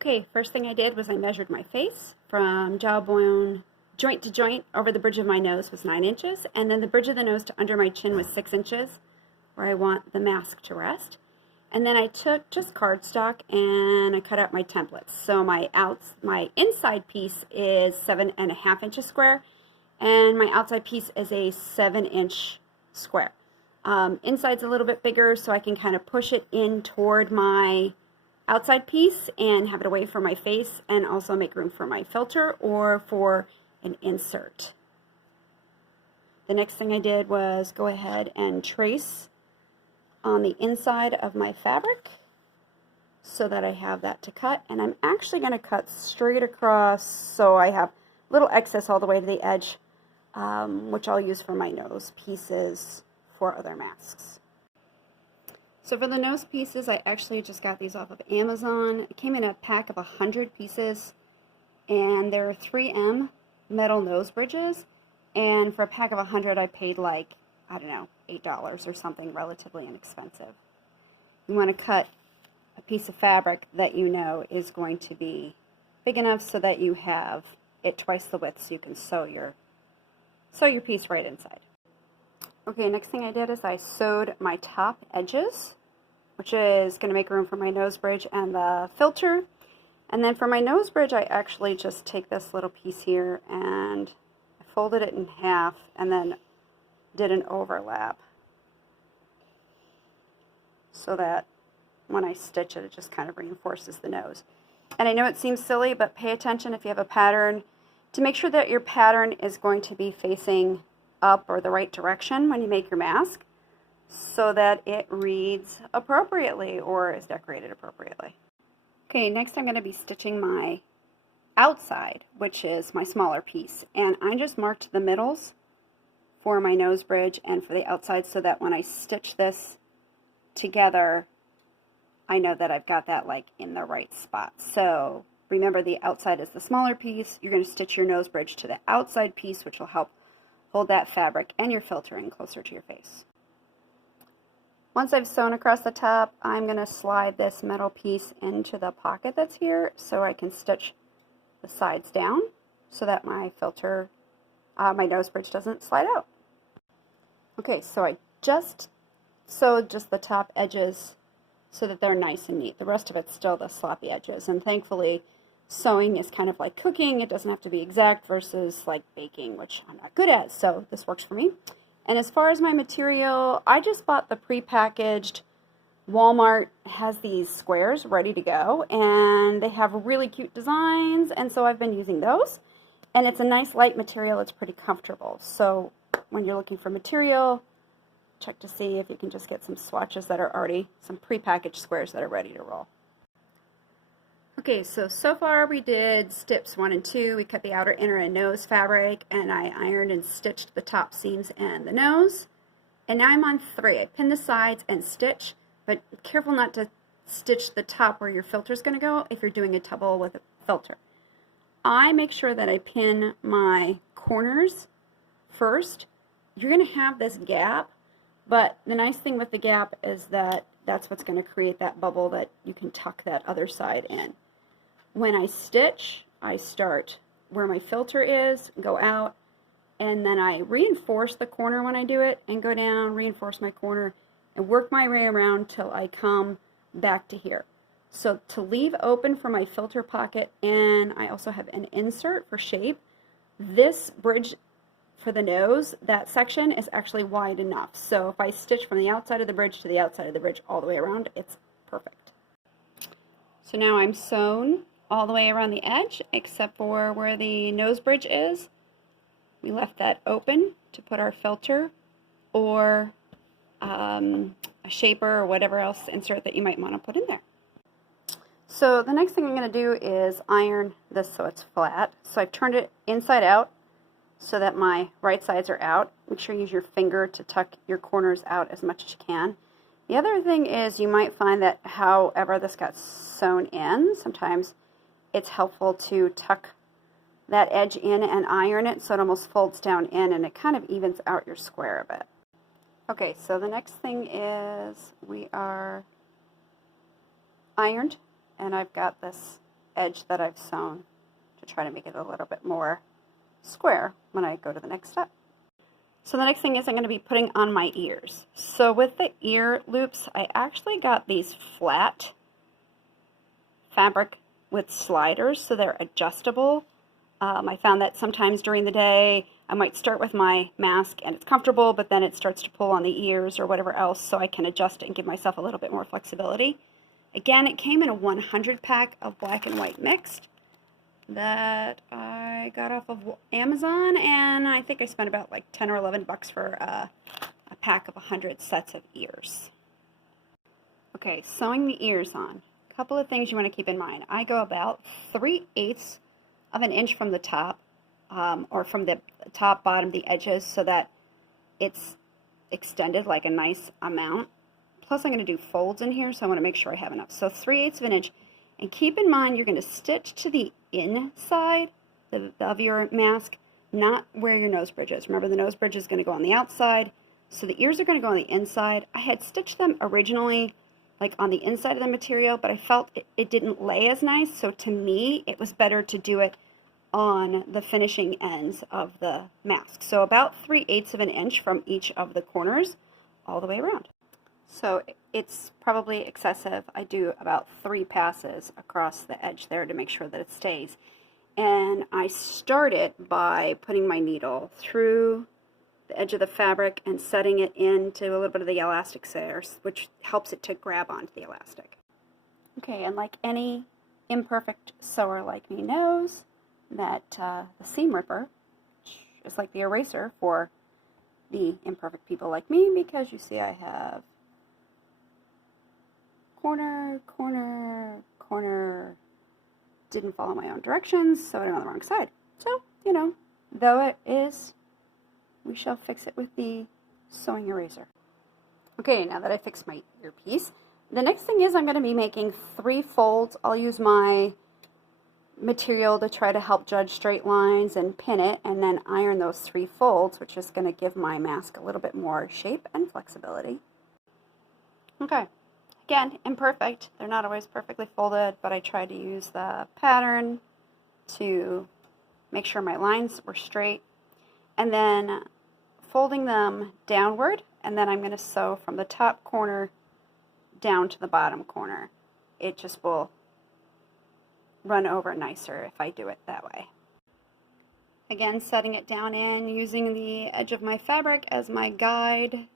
Okay, first thing I did was I measured my face from jawbone joint to joint over the bridge of my nose was 9 inches, and then the bridge of the nose to under my chin was 6 inches, where I want the mask to rest. And then I took just cardstock and I cut out my templates. So my inside piece is 7.5 inches square, and my outside piece is a 7-inch square. Inside's a little bit bigger, so I can kind of push it in toward my outside piece and have it away from my face, and also make room for my filter or for an insert. The next thing I did was go ahead and trace on the inside of my fabric so that I have that to cut, and I'm actually going to cut straight across so I have a little excess all the way to the edge, which I'll use for my nose pieces for other masks. So for the nose pieces, I actually just got these off of Amazon. It came in a pack of 100 pieces, and they're 3M metal nose bridges, and for a pack of 100 I paid like, I don't know, $8 or something, relatively inexpensive. You want to cut a piece of fabric that you know is going to be big enough so that you have it twice the width so you can sew your piece right inside. Okay, next thing I did is I sewed my top edges, which is going to make room for my nose bridge and the filter. And then for my nose bridge, I actually just take this little piece here and I folded it in half and then did an overlap so that when I stitch it, it just kind of reinforces the nose. And I know it seems silly, but pay attention if you have a pattern to make sure that your pattern is going to be facing up or the right direction when you make your mask, so that it reads appropriately or is decorated appropriately. Okay, next I'm going to be stitching my outside, which is my smaller piece, and I just marked the middles for my nose bridge and for the outside so that when I stitch this together, I know that I've got that like in the right spot. So remember, the outside is the smaller piece. You're going to stitch your nose bridge to the outside piece, which will help hold that fabric and your filter in closer to your face. Once I've sewn across the top, I'm going to slide this metal piece into the pocket that's here so I can stitch the sides down so that my filter, my nose bridge doesn't slide out. Okay, so I just sewed just the top edges so that they're nice and neat. The rest of it's still the sloppy edges, and thankfully sewing is kind of like cooking. It doesn't have to be exact versus like baking, which I'm not good at, so this works for me. And as far as my material, I just bought the prepackaged. Walmart has these squares ready to go, and they have really cute designs, and so I've been using those. And it's a nice light material. It's pretty comfortable. So when you're looking for material, check to see if you can just get some swatches that are already some prepackaged squares that are ready to roll. Okay, so far we did steps 1 and 2. We cut the outer, inner, and nose fabric, and I ironed and stitched the top seams and the nose. And now I'm on 3. I pin the sides and stitch, but careful not to stitch the top where your filter is going to go if you're doing a double with a filter. I make sure that I pin my corners first. You're going to have this gap, but the nice thing with the gap is that that's what's going to create that bubble that you can tuck that other side in. When I stitch, I start where my filter is, go out, and then I reinforce the corner when I do it, and go down, reinforce my corner, and work my way around till I come back to here. So to leave open for my filter pocket, and I also have an insert for shape, this bridge for the nose, that section is actually wide enough. So if I stitch from the outside of the bridge to the outside of the bridge all the way around, it's perfect. So now I'm sewn all the way around the edge except for where the nose bridge is. We left that open to put our filter or a shaper or whatever else insert that you might want to put in there. So the next thing I'm going to do is iron this so it's flat. So I've turned it inside out so that my right sides are out. Make sure you use your finger to tuck your corners out as much as you can. The other thing is you might find that however this got sewn in, sometimes it's helpful to tuck that edge in and iron it so it almost folds down in, and it kind of evens out your square a bit. Okay, so the next thing is we are ironed, and I've got this edge that I've sewn to try to make it a little bit more square when I go to the next step. So the next thing is I'm going to be putting on my ears. So with the ear loops, I actually got these flat fabric with sliders, so they're adjustable. I found that sometimes during the day I might start with my mask and it's comfortable, but then it starts to pull on the ears or whatever else, so I can adjust it and give myself a little bit more flexibility. Again, it came in a 100 pack of black and white mixed that I got off of Amazon, and I think I spent about like 10 or 11 bucks for a pack of 100 sets of ears. Okay, sewing the ears on. A couple of things you want to keep in mind. I go about 3/8 of an inch from the top, or from the top, bottom, the edges, so that it's extended like a nice amount. Plus I'm going to do folds in here, so I want to make sure I have enough. So 3/8 of an inch. And keep in mind you're going to stitch to the inside of your mask, not where your nose bridge is. Remember, the nose bridge is going to go on the outside, so the ears are going to go on the inside. I had stitched them originally like on the inside of the material, but I felt it didn't lay as nice, so to me it was better to do it on the finishing ends of the mask. So about 3/8 of an inch from each of the corners all the way around. So it's probably excessive. I do about 3 passes across the edge there to make sure that it stays. And I start it by putting my needle through the edge of the fabric and setting it into a little bit of the elastic there, which helps it to grab onto the elastic. Okay, and like any imperfect sewer like me knows, that the seam ripper is like the eraser for the imperfect people like me, because you see I have corner, corner, corner, didn't follow my own directions, so I'm on the wrong side. So, you know, though it is, we shall fix it with the sewing eraser. Okay, now that I fixed my earpiece, the next thing is I'm going to be making 3 folds. I'll use my material to try to help judge straight lines and pin it, and then iron those 3 folds, which is going to give my mask a little bit more shape and flexibility. Okay. Again, imperfect. They're not always perfectly folded, but I tried to use the pattern to make sure my lines were straight. And then folding them downward, and then I'm going to sew from the top corner down to the bottom corner. It just will run over nicer if I do it that way. Again, setting it down in, using the edge of my fabric as my guide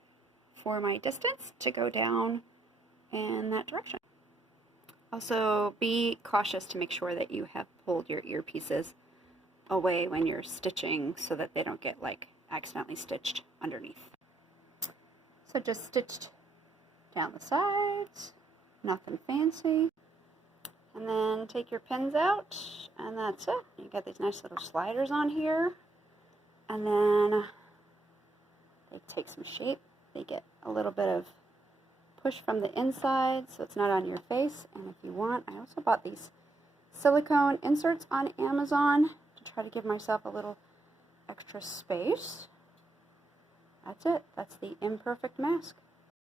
for my distance to go down in that direction. Also, be cautious to make sure that you have pulled your earpieces away when you're stitching so that they don't get like accidentally stitched underneath. So just stitched down the sides, nothing fancy. And then take your pins out, and that's it. You got these nice little sliders on here, and then they take some shape. They get a little bit of push from the inside so it's not on your face. And if you want, I also bought these silicone inserts on Amazon to try to give myself a little extra space. That's it. That's the imperfect mask.